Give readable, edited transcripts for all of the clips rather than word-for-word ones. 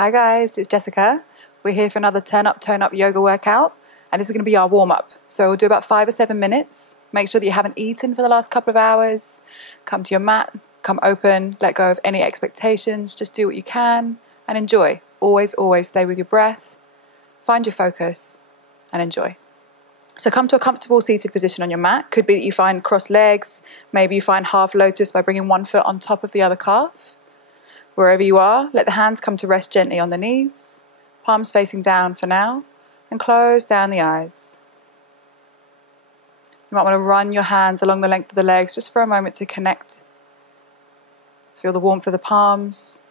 Hi guys, it's Jessica. We're here for another Turn Up, Tone Up yoga workout, and this is going to be our warm-up. So we'll do about 5 or 7 minutes. Make sure that you haven't eaten for the last couple of hours. Come to your mat, come open, let go of any expectations, just do what you can and enjoy. Always, always stay with your breath, find your focus and enjoy. So come to a comfortable seated position on your mat. Could be that you find crossed legs, maybe you find half lotus by bringing one foot on top of the other calf. Wherever you are, let the hands come to rest gently on the knees, palms facing down for now, and close down the eyes. You might want to run your hands along the length of the legs just for a moment to connect. Feel the warmth of the palms,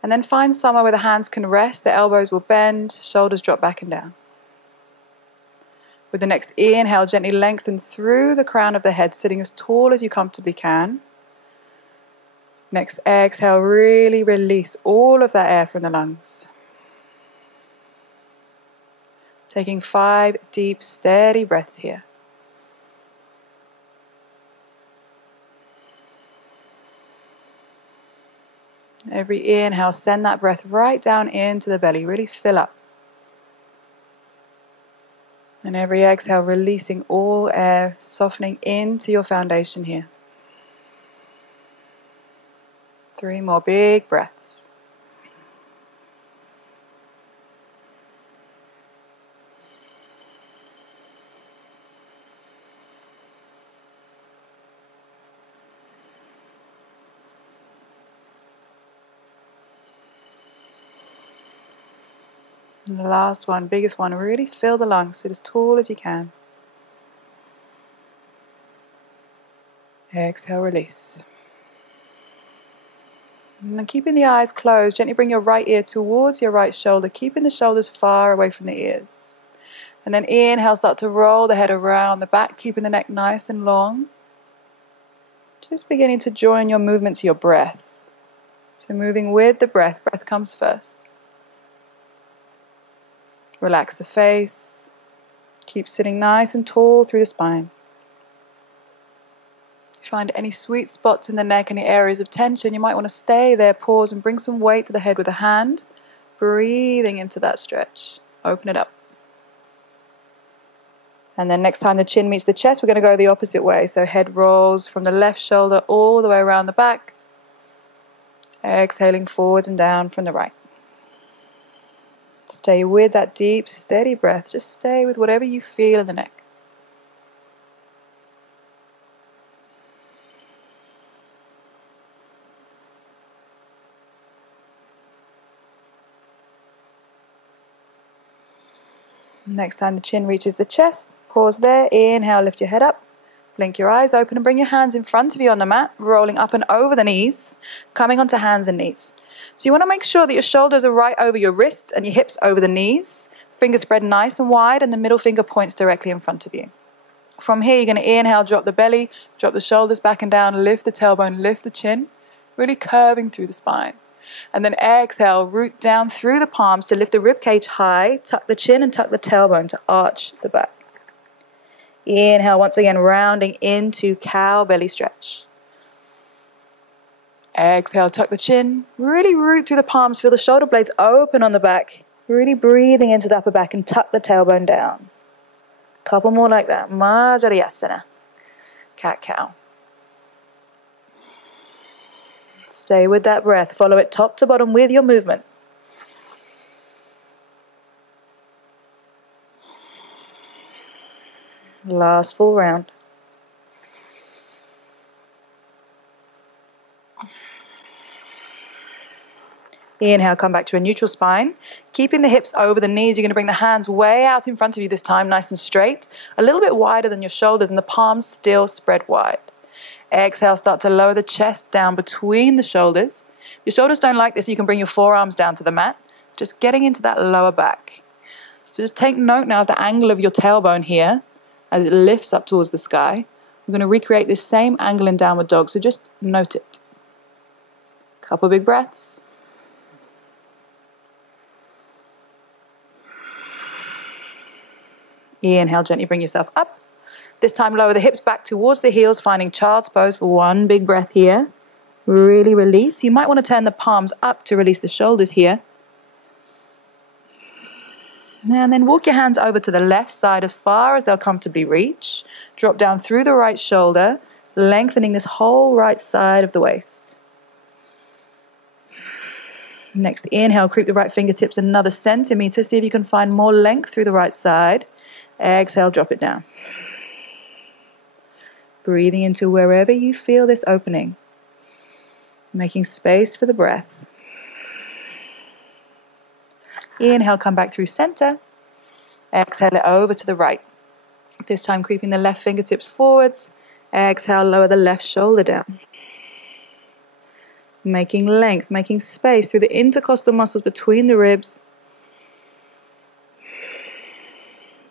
and then find somewhere where the hands can rest, the elbows will bend, shoulders drop back and down. With the next inhale, gently lengthen through the crown of the head, sitting as tall as you comfortably can. Next exhale, really release all of that air from the lungs. Taking 5 deep, steady breaths here. Every inhale, send that breath right down into the belly, really fill up. And every exhale, releasing all air, softening into your foundation here. 3 more big breaths. And the last one, biggest one, really fill the lungs, sit as tall as you can. Exhale, release. And then keeping the eyes closed, gently bring your right ear towards your right shoulder, keeping the shoulders far away from the ears. And then inhale, start to roll the head around the back, keeping the neck nice and long. Just beginning to join your movement to your breath. So moving with the breath, breath comes first. Relax the face. Keep sitting nice and tall through the spine. If you find any sweet spots in the neck, any areas of tension, you might want to stay there, pause and bring some weight to the head with a hand. Breathing into that stretch. Open it up. And then next time the chin meets the chest, we're going to go the opposite way. So head rolls from the left shoulder all the way around the back. Exhaling forwards and down from the right. Stay with that deep, steady breath. Just stay with whatever you feel in the neck. Next time the chin reaches the chest, pause there, inhale, lift your head up, blink your eyes open and bring your hands in front of you on the mat, rolling up and over the knees, coming onto hands and knees. So you want to make sure that your shoulders are right over your wrists and your hips over the knees, fingers spread nice and wide and the middle finger points directly in front of you. From here you're going to inhale, drop the belly, drop the shoulders back and down, lift the tailbone, lift the chin, really curving through the spine. And then exhale, root down through the palms to lift the ribcage high, tuck the chin and tuck the tailbone to arch the back. Inhale, once again, rounding into cow belly stretch. Exhale, tuck the chin, really root through the palms, feel the shoulder blades open on the back, really breathing into the upper back and tuck the tailbone down. Couple more like that. Majariyasana, cat-cow. Stay with that breath. Follow it top to bottom with your movement. Last full round. Inhale, come back to a neutral spine. Keeping the hips over the knees, you're going to bring the hands way out in front of you this time, nice and straight. A little bit wider than your shoulders and the palms still spread wide. Exhale, start to lower the chest down between the shoulders. If your shoulders don't like this, you can bring your forearms down to the mat. Just getting into that lower back. So just take note now of the angle of your tailbone here as it lifts up towards the sky. We're going to recreate this same angle in downward dog, so just note it. Couple big breaths. Inhale, gently bring yourself up. This time lower the hips back towards the heels, finding child's pose for one big breath here. Really release. You might want to turn the palms up to release the shoulders here. And then walk your hands over to the left side as far as they'll comfortably reach. Drop down through the right shoulder, lengthening this whole right side of the waist. Next inhale, creep the right fingertips another centimeter. See if you can find more length through the right side. Exhale, drop it down. Breathing into wherever you feel this opening. Making space for the breath. Inhale, come back through center. Exhale it over to the right. This time creeping the left fingertips forwards. Exhale, lower the left shoulder down. Making length, making space through the intercostal muscles between the ribs.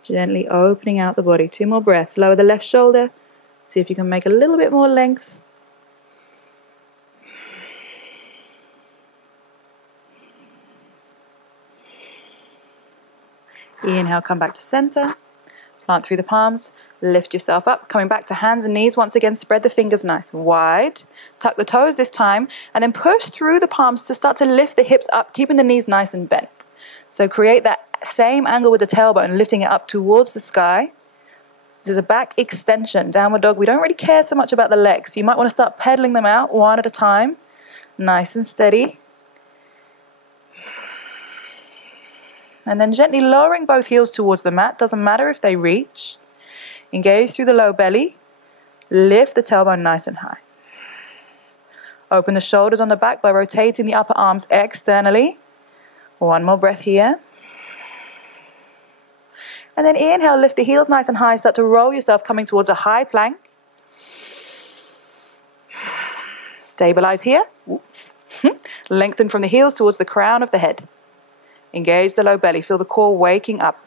Gently opening out the body. 2 more breaths. Lower the left shoulder. See if you can make a little bit more length. Inhale, come back to center. Plant through the palms. Lift yourself up. Coming back to hands and knees. Once again, spread the fingers nice and wide. Tuck the toes this time. And then push through the palms to start to lift the hips up, keeping the knees nice and bent. So create that same angle with the tailbone, lifting it up towards the sky. This is a back extension. Downward dog. We don't really care so much about the legs. You might want to start pedaling them out one at a time. Nice and steady. And then gently lowering both heels towards the mat. Doesn't matter if they reach. Engage through the low belly. Lift the tailbone nice and high. Open the shoulders on the back by rotating the upper arms externally. 1 more breath here. And then inhale, lift the heels nice and high. Start to roll yourself, coming towards a high plank. Stabilize here. Lengthen from the heels towards the crown of the head. Engage the low belly. Feel the core waking up.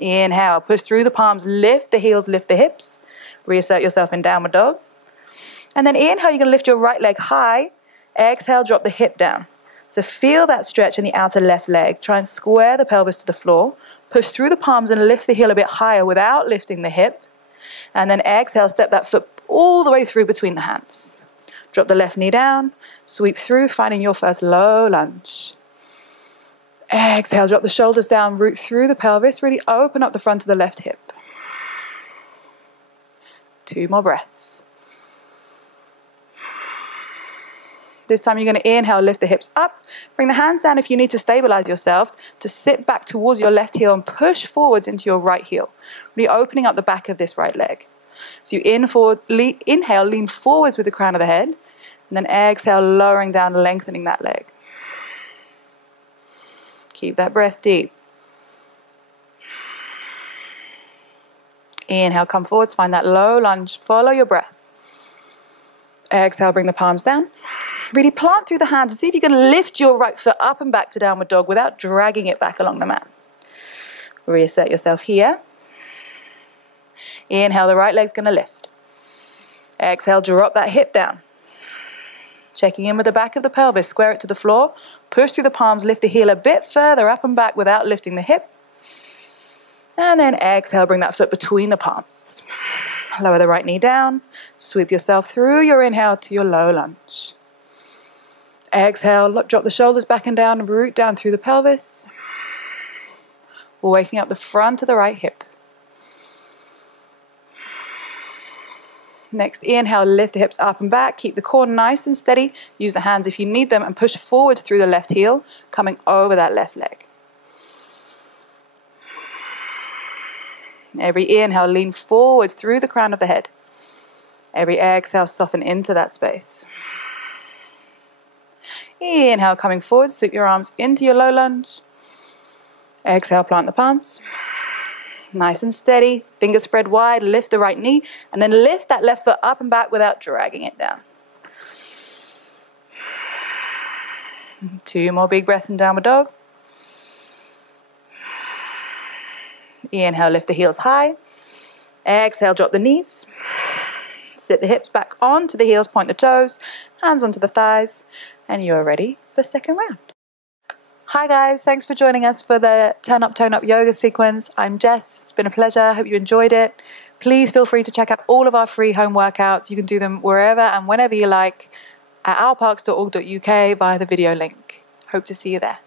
Inhale, push through the palms. Lift the heels, lift the hips. Reassert yourself in downward dog. And then inhale, you're going to lift your right leg high. Exhale, drop the hip down. So feel that stretch in the outer left leg. Try and square the pelvis to the floor. Push through the palms and lift the heel a bit higher without lifting the hip. And then exhale, step that foot all the way through between the hands. Drop the left knee down. Sweep through, finding your first low lunge. Exhale, drop the shoulders down, root through the pelvis. Really open up the front of the left hip. 2 more breaths. This time you're going to inhale, lift the hips up. Bring the hands down if you need to stabilize yourself, to sit back towards your left heel and push forwards into your right heel. Really opening up the back of this right leg. So you inhale, lean forwards with the crown of the head. And then exhale, lowering down, lengthening that leg. Keep that breath deep. Inhale, come forwards, find that low lunge. Follow your breath. Exhale, bring the palms down. Really plant through the hands and see if you can lift your right foot up and back to downward dog without dragging it back along the mat. Reassert yourself here. Inhale, the right leg's going to lift. Exhale, drop that hip down. Checking in with the back of the pelvis, square it to the floor. Push through the palms, lift the heel a bit further up and back without lifting the hip. And then exhale, bring that foot between the palms. Lower the right knee down. Sweep yourself through your inhale to your low lunge. Exhale, drop the shoulders back and down, root down through the pelvis. Waking up the front of the right hip. Next, inhale, lift the hips up and back. Keep the core nice and steady. Use the hands if you need them and push forward through the left heel, coming over that left leg. Every inhale, lean forward through the crown of the head. Every exhale, soften into that space. Inhale, coming forward, sweep your arms into your low lunge. Exhale, plant the palms. Nice and steady, fingers spread wide, lift the right knee, and then lift that left foot up and back without dragging it down. 2 more big breaths in downward dog. Inhale, lift the heels high. Exhale, drop the knees. Sit the hips back onto the heels, point the toes, hands onto the thighs, and you're ready for second round. Hi guys, thanks for joining us for the Turn Up, Tone Up yoga sequence. I'm Jess, it's been a pleasure, hope you enjoyed it. Please feel free to check out all of our free home workouts. You can do them wherever and whenever you like at ourparks.org.uk via the video link. Hope to see you there.